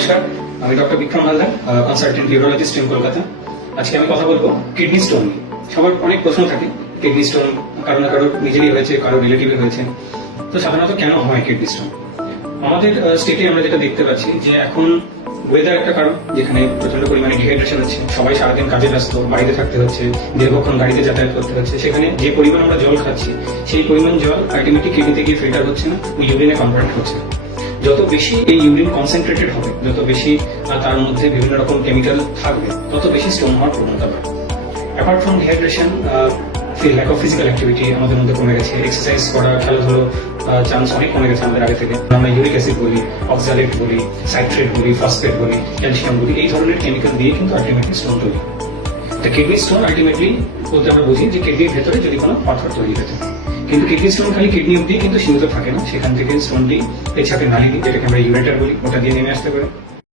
নমস্কার, আমি doctor Bikram Haldar, consultant urologist in Kolkata. আজকে আমি কথা বলবো কিডনি স্টোন নিয়ে। সবার অনেক প্রশ্ন থাকে, কিডনি স্টোন কারো না কারো নিজেরই হয়েছে, কারো রিলেটিভে হয়েছে। তো সাধারণত কেন হয় কিডনি স্টোন? আমাদের স্টেটে আমরা যেটা দেখতে পাচ্ছি যে এখন ওয়েদার একটা কারণ, যেখানে প্রচন্ড পরিমাণে ডিহাইড্রেশন হচ্ছে, সবাই সারাদিন কাজে ব্যস্ত, বাড়িতে থাকতে হচ্ছে, দীর্ঘক্ষণ গাড়িতে যাতায়াত করতে হচ্ছে। সেখানে যে পরিমাণ আমরা জল খাচ্ছি, সেই পরিমাণ জল আলটিমেটলি কিডনিতে গিয়ে ফিল্টার হচ্ছে না, ইউরিনে কনভার্ট হচ্ছে না। যত বেশি এই ইউরিন কনসেন্ট্রেটেড হবে, যত বেশি তার মধ্যে বিভিন্ন রকম কেমিক্যাল থাকবে, তত বেশি স্টোন হওয়ার প্রবণতা বাড়বে। Apart from dehydration, lack of physical activity আমাদের মধ্যে কমে গেছে, এক্সারসাইজ করা, খেলাধুলো চান্স অনেক কমে গেছে আমাদের আগে থেকে। আমরা ইউরিক অ্যাসিড বলি, অক্সালেট বলি, সাইট্রেট বলি, ফসফেট বলি, ক্যালসিয়াম বলি, এই ধরনের কেমিক্যাল দিয়ে কিন্তু আলটিমেটলি স্টোন তৈরি। তো কিডনি স্টোন আলটিমেটলি বলতে আমরা বুঝি যে কিডনির ভেতরে যদি কোনো পাথর তৈরি হয়েছে। কিন্তু কিডনি স্টোন খালি কিডনি অব্দি কিন্তু সীমিত থাকে না, সেখান থেকে স্টোনটি পেছাপের নালী, যেটাকে আমরা ইউরেটার বলি, ওটা দিয়ে নেমে আসতে পারে।